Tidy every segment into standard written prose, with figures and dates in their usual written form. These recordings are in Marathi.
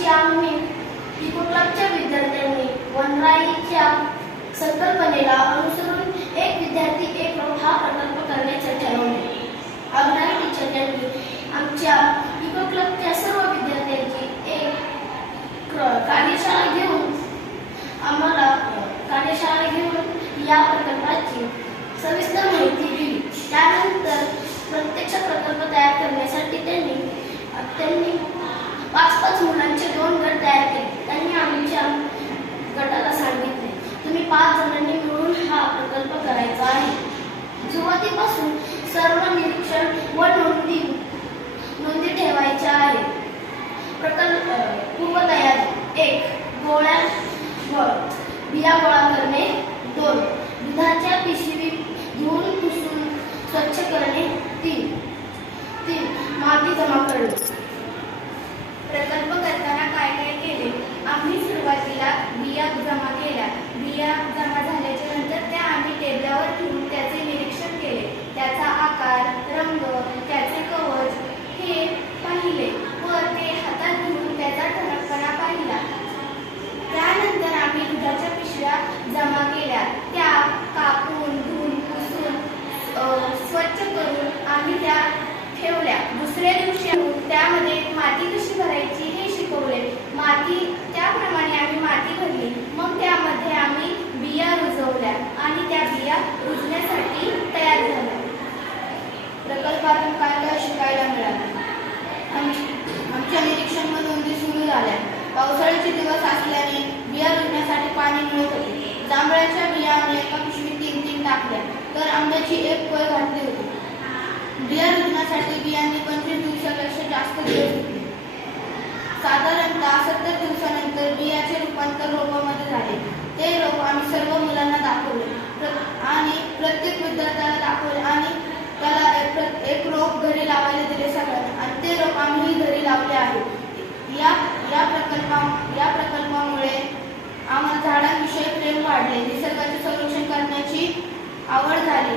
वर्षी आम्ही इको क्लबच्या विद्यार्थ्यांनी वनराईच्या संकल्पनेला अनुसरून एक विद्यार्थी एक रोप हा प्रकल्प करण्याचे ठरवले. अग्नाई टीचर यांनी आमच्या इको क्लबच्या सर्व विद्यार्थ्यांची एक कार्यशाळा घेऊन या प्रकल्पाची सविस्तर माहिती दिली. त्यानंतर प्रत्यक्ष प्रकल्प तयार करण्यासाठी त्यांनी 5-5 मुलांचे 2 गट तयार केले. त्यांनी आमच्या गटाला सांगितले, तुम्ही 5 जणांनी मिळून हा प्रकल्प करायचा आहे. सुरुवातीपासून सर्व निरीक्षण व नोंदी ठेवायच्या आहे. प्रकल्प पूर्वतयारी 1. गोळ्या व बिया गोळा करणे. 2. दुधाच्या पिशवी धुवून पुसून स्वच्छ करणे. 3. माती जमा करणे. प्रकल्प करताना काय काय केले? आम्ही सुरुवातीला बिया जमा केल्या. बिया जमा झाल्याच्या नंतर त्या आम्ही टेबलावर ठेवून त्याचे निरीक्षण केले. त्याचा आकार, रंग, त्याचे कवच हे पाहिले व ते हातात घेऊन त्याचा ठळकपणा पाहिला. त्यानंतर आम्ही दुधाच्या पिशव्या जमा केल्या. त्या कापून, धुवून, पुसून स्वच्छ करून आम्ही त्या ठेवल्या. दुसऱ्या दिवशी त्यामध्ये माती कशी भरायची हे शिकवले. त्याप्रमाणे आम्ही माती भरली. मग त्यामध्ये आम्ही बिया रुजवल्या आणि त्या बिया रुजण्यासाठी तयार झाल्या. प्रकल्पातून काय काय शिकायला मिळाले? आमच्या निरीक्षण व नोंदी सुरू झाल्या. पावसाळ्याचे दिवस असल्याने बिया रुजण्यासाठी पाणी मिळत होते. जांभळाच्या बिया आम्ही एका पिशवीत 3 टाकल्या तर आंब्याची एक पळ घातली होती. बिया रुजण्यासाठी बियांनी 25 दिवसापेक्षा जास्त दिवस घेतले. साधारणतः 70 दिवसानंतर बियाचे रूपांतर रोपामध्ये झाले. ते रोप आम्ही सर्व मुलांना दाखवले आणि प्रत्येक विद्यार्थ्याला दाखवले आणि त्याला एक रोप घरी लावायला दिले सगळ्यांना आणि ते रोप आम्ही घरी लावले आहे. या प्रकल्पामुळे आम्हाला झाडांविषयी प्रेम वाढले. निसर्गाचे संरक्षण करण्याची आवड झाली.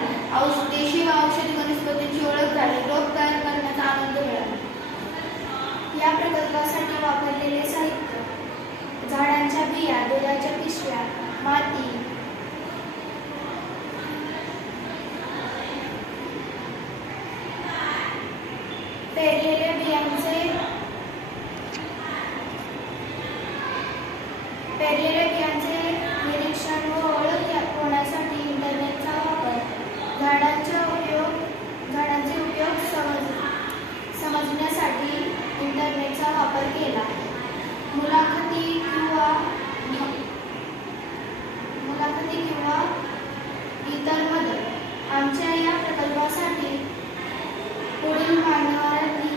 देशी व औषधी वनस्पतींची ओळख झाली. रोप तयार करण्याचा आनंद मिळाला. या प्रकल्पासाठी वापरलेले साहित्य: झाडांच्या बिया, दुधाच्या पिशव्या, माती, पेरलेल्या बियांचे निरीक्षण व ओळख होण्यासाठी इंटरनेटचा वापर. झाडांचे उपयोग समजण्यासाठी इंटरनेटचा वापर केला. मुलाखती किंवा इतर मदत. आमच्या या प्रकल्पासाठी पुढील मान्यवरांनी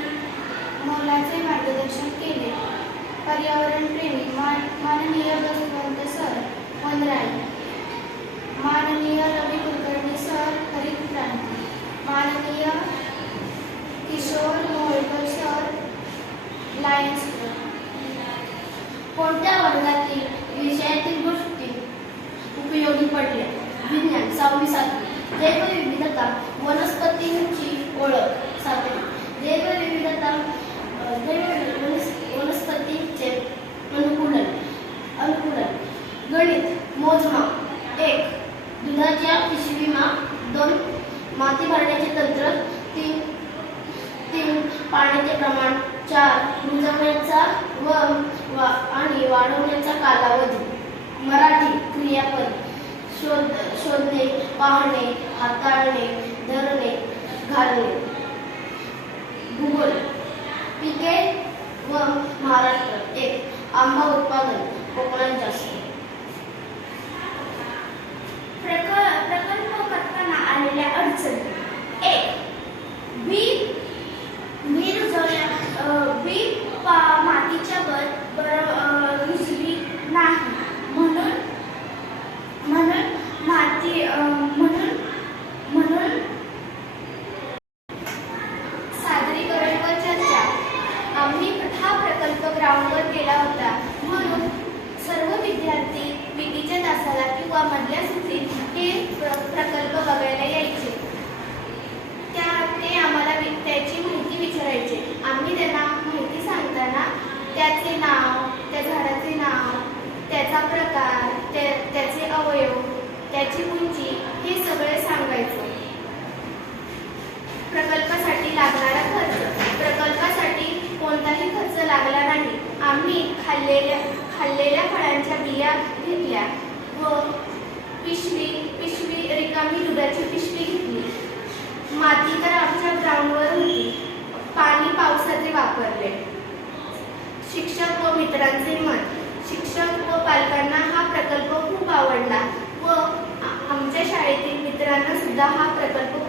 मोलाचे मार्गदर्शन केले: पर्यावरणप्रेमी माननीय भगवंत सर वनराई, माननीय रवी कुलकर्णी सर हरित क्रांती, माननीय Kishor Moholkar sir lions club. कोणत्या वर्गातील विषयातील गोष्टी उपयोगी पडल्या? विज्ञान 6वी 7वी. जैवविविधता, वनस्पतींची ओळख 7वी. जैवविविधता, वनस्पतींचे अनुकूलन. गणित, मोजमाप 1. दुधाच्या पिशवीमा 2. माती भरण्याचे तंत्र 3. पाण्याचे प्रमाण 4. रुजवण्याचा आणि वाढवण्याचा कालावधी. मराठी क्रियापद: शोधणे, पाहणे, हाताळणे, धरणे, घालणे. भूगोल: पिके व महाराष्ट्र 1. आंबा उत्पादन कोकणात जास्त. प्रकल्प करताना आलेल्या अडचणी: 1. मातीच्या रुजली नाही म्हणून सादरीकरण व चर्चा. आम्ही हा प्रकल्प ग्राउंडवर केला होता म्हणून सर्व विद्यार्थी पीटीच्या तासाला किंवा मधल्या सुट्टीत हे प्रकल्प बघायला यायचे. ते आम्हाला त्याची माहिती विचारायचे. आम्ही त्यांना माहिती सांगताना त्याचे नाव, त्या झाडाचे नाव, त्याचा प्रकार, त्याचे अवयव, त्याची उंची हे सगळे सांगायचं. प्रकल्पासाठी लागणारा खर्च. प्रकल्पासाठी कोणताही खर्च लागला नाही. आम्ही खाल्लेल्या फळांच्या बिया घेतल्या व पिशवी रिकामी दुधाची पिशवी घेतली. माती तर आमच्या ग्राउंडवर होती. पाणी पावसाचे वापरले. शिक्षक व मित्रांचे मत. शिक्षक व पालकांना हा प्रकल्प खूप आवडला व आमच्या शाळेतील मित्रांना सुद्धा हा प्रकल्प